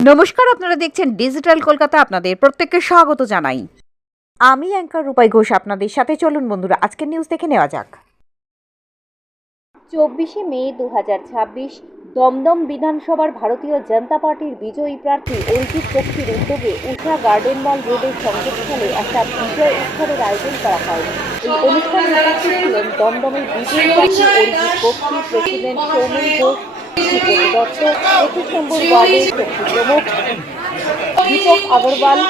নমস্কার, আপনারা দেখছেন ডিজিটাল কলকাতা। আপনাদের প্রত্যেককে স্বাগত জানাই। আমি অ্যাঙ্কার রূপাই ঘোষ আপনাদের সাথে। চলুন বন্ধুরা, আজকের নিউজ দেখে নেওয়া যাক। 24শে মে 2026 দমদম বিধানসভার ভারতীয় জনতা পার্টির বিজয়ী প্রার্থী অরিজিৎ পক্ষীর উদ্যোগে উষা গার্ডেন মল রোডের সংযোগস্থলে একটা বিজয় উৎসবের আয়োজন করা হয়। এই অনুষ্ঠানে উপস্থিত ছিলেন দমদমের বিজয়ী প্রার্থী অরিজিৎ পক্ষী, প্রেসিডেন্ট সৌমেন ঘোষ, সুব্রত দত্ত, 21 নম্বর ওয়ার্ডের শক্তি প্রমুখ, দীপক আগরওয়াল,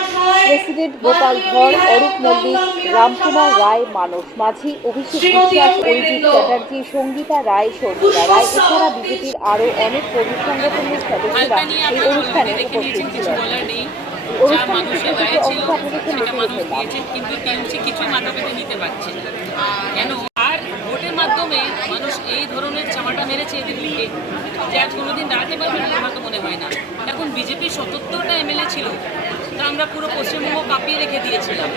প্রেসিডেন্ট গোপাল ধর, অরূপ মল্লিক, রামকুমার রায়, মানস মাঝি, অভিষেক বিশ্বাস, অরিজিৎ চ্যাটার্জি, সঙ্গীতা রায়, শর্মিলা রায়, এছাড়া বিজেপির আরও অনেক কর্মী সংগঠনের সদস্যরা এই অনুষ্ঠানে উপস্থিত ছিলেন। অনুষ্ঠান থেকে অংশ আপনাদের সঙ্গে তুলে কিন্তু কিছু মাথা পেতে নিতে পারছে কেন? আর ভোটের মাধ্যমে মানুষ এই ধরনের চামাটা মেরেছে এদেরকে, যে আজ কোনোদিন দাঁড়াতে পারবে না আমার তো মনে হয় না। এখন বিজেপির 77টা এমএলএ ছিল, তা আমরা পুরো পশ্চিমবঙ্গ কাঁপিয়ে রেখে দিয়েছিলাম।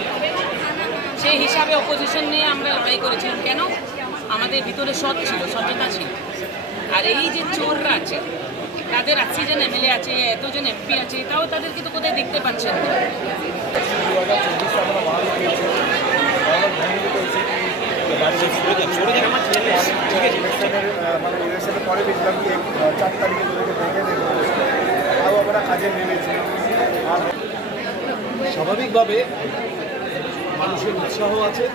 সেই হিসাবে অপোজিশন নিয়ে আমরা লড়াই করেছিলাম। কেন? আমাদের ভিতরে সৎ ছিল, সচেতনতা ছিল। আর এই যে চোররা আছে, তাদের 80 জন এমএলএ আছে, এতজন এমপি আছে, তাও তাদেরকে তো কোথায় দেখতে পাচ্ছেন না। পরে দেখলাম যে 4 তারিখে তোদেরকে দেখে দেবো, তাও আমরা কাজে নেমেছি। আর স্বাভাবিকভাবে মানুষের উৎসাহ আছে।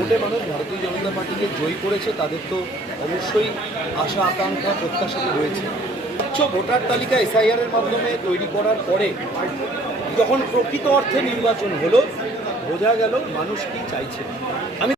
ভোটে মানুষ ভারতীয় জনতা পার্টিকে জয়ী করেছে, তাদের তো অবশ্যই আশা আকাঙ্ক্ষা প্রত্যাশা রয়েছে। উচ্চ ভোটার তালিকা এসআইআর এর মাধ্যমে তৈরি করার পরে যখন প্রকৃত অর্থে নির্বাচন হলো, বোঝা গেল মানুষ কি চাইছে। আমি